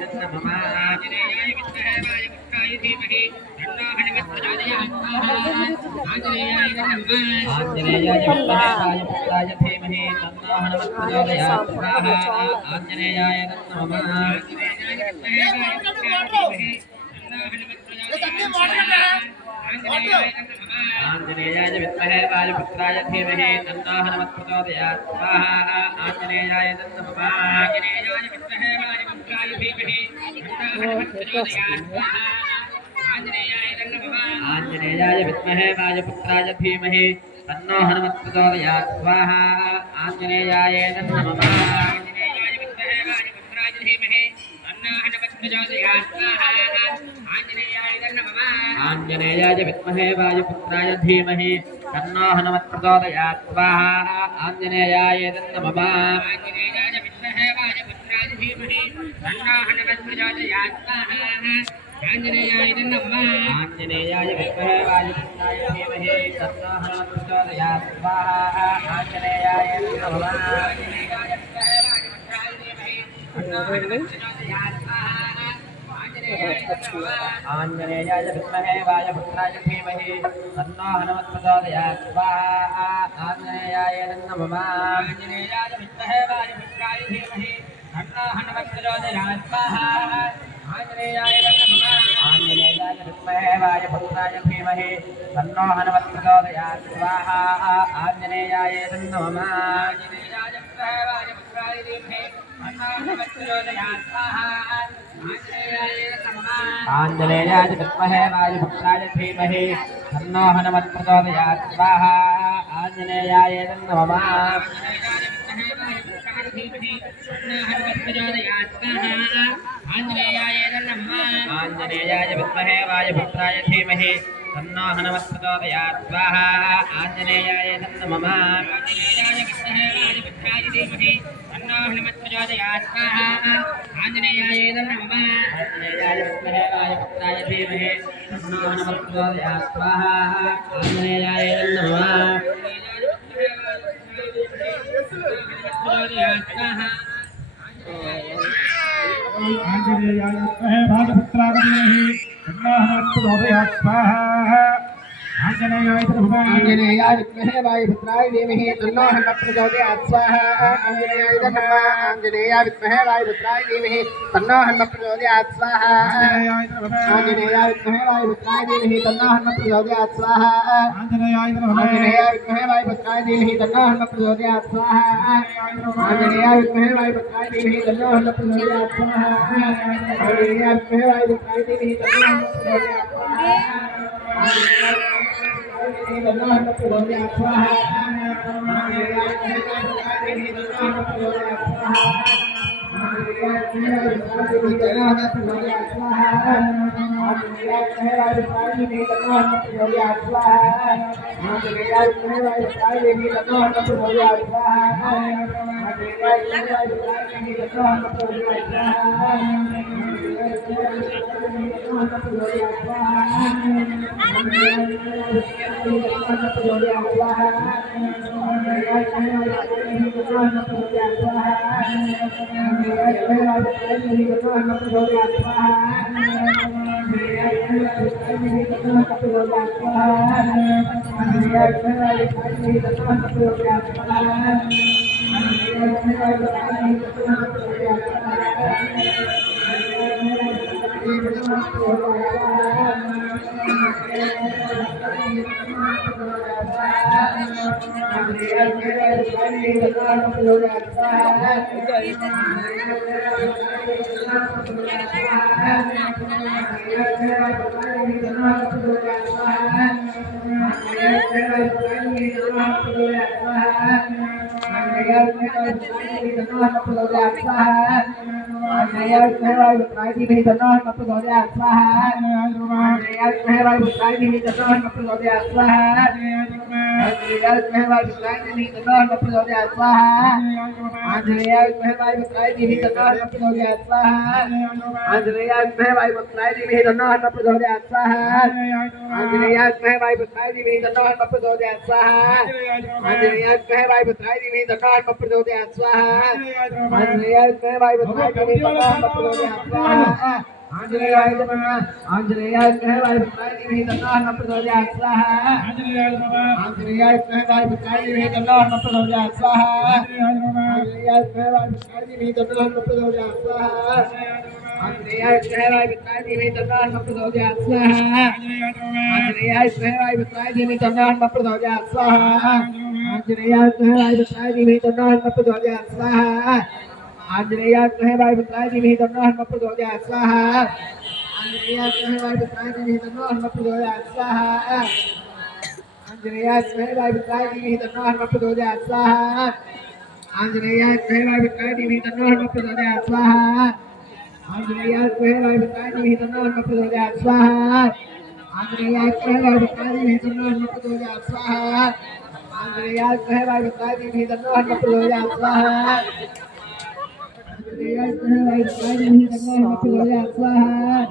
नमः आंजनेयाय विद्महे वायुपुत्राय धीमहि तन्नो हनुमत् प्रचोदयात् आंजनेयाय नमः आंजनेयाय विद्महे वायुपुत्राय धीमहि तन्नो हनुमत् प्रचोदयात् आंजनेयाय नमः आंजनेयाय विद्महे वायुपुत्राय धीमहि तन्नो हनुमत् प्रचोदयात् आंजनेयाय विद्महे वायुपुत्राय धीमहि तन्नो हनुमत् प्रचोदयात् स्वाहा आंजनेयाय नमः आंजनेयाय विद्महे वायुपुत्राय धीमहि तन्नो हनुमत् प्रचोदयात् स्वाहा आंजनेयाय नमः आंजनेयाय विद्महे वायुपुत्राय धीमहि तन्नो हनुमत् प्रचोदयात् स्वाहा आंजनेयाय नमः आंजनेयाय विद्महे वायुपुत्राय धीमहि तन्नो हनुमत् प्रचोदयात् स्वाहा आंजनेयाय नमः आंजनेयाय विद्महे वायुपुत्राय धीमहि तन्नो हनुमत् प्रचोदयात् स्वाहा आंजनेयाय नमः आंजनेयाय विद्महे वायुपुत्राय धीमहि तन्नो हनुमत् प्रचोदयात् स्वाहा आंजनेयाय नमः आंजनेयाय विद्महे वायुपुत्राय धीमहि तन्नो हनुमत् प्रचोदयात् स्वाहा आंजनेयाय नमः आंजनेयाय विद्महे वायुपुत्राय धीमहि तन्नो हनुमत् प्रचोदयात् स्वाहा आंजनेयाय विद्महे वायुपुत्राय धीमहि तन्नो हनुमत् प्रचोदयात् स्वाहा आंजनेयाय नमः आंजनेयाय विद्महे वायुपुत्राय धीमहि तन्नो हनुमत् प्रचोदयात् स्वाहा आंजनेयाय नमः आंजनेयाय विद्महे वायुपुत्राय धीमहि तन्नो हनुमत् प्रचोदयात् स्वाहा आंजनेयाय नमः आंजनेयाय विद्महे वायुपुत्राय धीमहि तन्नो हनुमत् प्रचोदयात् स्वाहा आंजनेयाय विद्महे वायुपुत्राय धीमहि तन्नो हनुमत् प्रचोदयात् स्वाहा आंजनेयाय नमः आंजनेयाय विद्महे वायुपुत्राय धीमहि तन्नो हनुमत् प्रचोदयात् स्वाहा आंजनेयाय नमः आंजनेयाय विद्महे वायुपुत्राय धीमहि तन्नो हनुमत् प्रचोदयात् स्वाहा आंजनेयाय नमः आंजनेयाय विद्महे वायुपुत्राय धीमहि तन्नो हनुमत् प्रचोदयात् स्वाहा आंजनेयाय नमः आंजनेयाय विद्महे वायुपुत्राय धीमहि तन्नो हनुमत् प्रचोदयात् स्वाहा आंजनेयाय नमः आंजनेयाय विद्महे वायुपुत्राय धीमहि तन्नो हनुमत् प्रचोदयात् स्वाहा आंजनेयाय नमः आंजनेयाय विद्महे वायुपुत्राय धीमहि तन्नो हनुमत् प्रचोदयात् स्वाहा आंजनेयाय विद्महे वायुपुत्राय धीमहि तन्नो हनुमत् प्रचोदयात् स्वाहा आंजनेयाय नमः आंजनेयाय विद्महे वायुपुत्राय धीमहि तन्नो हनुमत् प्रचोदयात् स्वाहा आंजनेयाय विद्महे वायुपुत्राय धीमहि तन्नो हनुमत् प्रचोदयात् स्वाहा आंजनेयाय विद्महे वायुपुत्राय धीमहि तन्नो हनुमत् प्रचोदयात् स्वाहा तन्नो हनुमत् प्रचोदयात् स्वाहा आंजनेयाय विद्महे वायुपुत्राय धीमहि तन्नो हनुमत् प्रचोदयात् स्वाहा आंजनेयाय विद्महे वायुपुत्राय धीमहि तन्नो हनुमत् प्रचोदयात् स्वाहा आंजनेयाय विद्महे वायुपुत्राय धीमहि तन्नो हनुमत् प्रचोदयात् स्वाहा आंजनेयाय विद्महे वायुपुत्राय धीमहि तन्नो हनुमत् प्रचोदयात् स्वाहा आंजनेयाय विद्महे वायुपुत्राय धीमहि तन्नो हनुमत् प्रचोदयात् स्वाहा आंजनेयाय विद्महे वायुपुत्राय धीमहि तन्नो हनुमत् प्रचोदयात् स्वाहा आंजनेयाय विद्महे वायुपुत्राय धीमहि तन्नो हनुमत् प्रचोदयात् स्वाहा आंजनेयाय विद्महे वायुपुत्राय धीमहि तन्नो हनुमत् प्रचोदयात् स्वाहा आंजनेयाय विद्महे वायुपुत्राय धीमहि तन्नो हनुमत् प्रचोदयात् स्वाहा आंजनेयाय विद्महे वायुपुत्राय धीमहि तन्नो हनुमत् प्रचोदयात् स्वाहा आंजनेयाय विद्महे वायुपुत्राय धीमहि तन्नो हनुमत् प्रचोदयात् स्वाहा आंजनेयाय विद्महे वायुपुत्राय धीमहि तन्नो हनुमत् प्रचोदयात् आंजनेयाय विद्महे वायुपुत्राय धीमहि तन्नो हनुमत् प्रचोदयात् स्वाहा आंजनेयाय विद्महे वायुपुत्राय धीमहि तन्नो हनुमत् प्रचोदयात् स्वाहा आंजनेयाय विद्महे वायुपुत्राय धीमहि तन्नो हनुमत् प्रचोदयात् स्वाहा आंजनेयाय विद्महे वायुपुत्राय धीमहि तन्नो हनुमत् प्रचोदयात् स्वाहा आंजनेयाय विद्महे वायुपुत्राय धीमहि तन्नो हनुमत् प्रचोदयात् स्वाहा आंजनेयाय विद्महे वायुपुत्राय धीमहि तन्नो हनुमत् प्रचोदयात् स्वाहा आंजनेयाय विद्महे वायुपुत्राय धीमहि तन्नो हनुमत् प्रचोदयात् स्वाहा आंजनेयाय विद्महे वायुपुत्राय धीमहि तन्नो स्वाहा आंजनेयाय नमः आंजनेयाय वायुपुत्राय धीमहि तन्नः हनुमत् प्रचोदयात् स्वाहा आंजनेयाय नमः आंजनेयाय वायुपुत्राय धीमहि तन्नः हनुमत् प्रचोदयात् स्वाहा आंजनेयाय नमः आंजनेयाय वायुपुत्राय धीमहि तन्नः हनुमत् प्रचोदयात् स्वाहा आंजनेयाय वायुपुत्राय धीमहि तन्नः हनुमत् प्रचोदयात् स्वाहा आंजनेयाय वायुपुत्राय धीमहि तन्नः हनुमत् प्रचोदयात् स्वाहा आंजनेयाय वायुपुत्राय धीमहि तन्नः हनुमत् प्रचोदयात् स्वाहा आंजनेयाय वायुपुत्राय धीमहि तन्नः हनुमत् प्रचोदयात् स्वाहा आंजनेयाय वायुपुत्राय धीमहि तन्नः हनुमत् प्रचोदयात् स्वाहा आंजनेयाय वायुपुत्राय धीमहि तन्नः हनुमत् प्रचोदयात् स्वाहा आंजनेयाय वायुपुत्राय धीमहि तन्नः हनुमत् प्रचोदयात् स्वाहा आंजनेयाय वायुपुत्राय धीमहि तन्नः हनुमत् प्रचोदयात् स्वाहा आंजनेयाय वायुपुत्राय धीमहि तन्नः हनुमत् प्रचोदयात् स्वाहा आंजनेयाय वायुपुत्राय धीमहि तन्नः हनुमत् प्रचोदयात् स्वाहा आंजनेयाय वायुपुत्राय धीमहि तन्नः हनुमत् प्रचोदयात् स्वाहा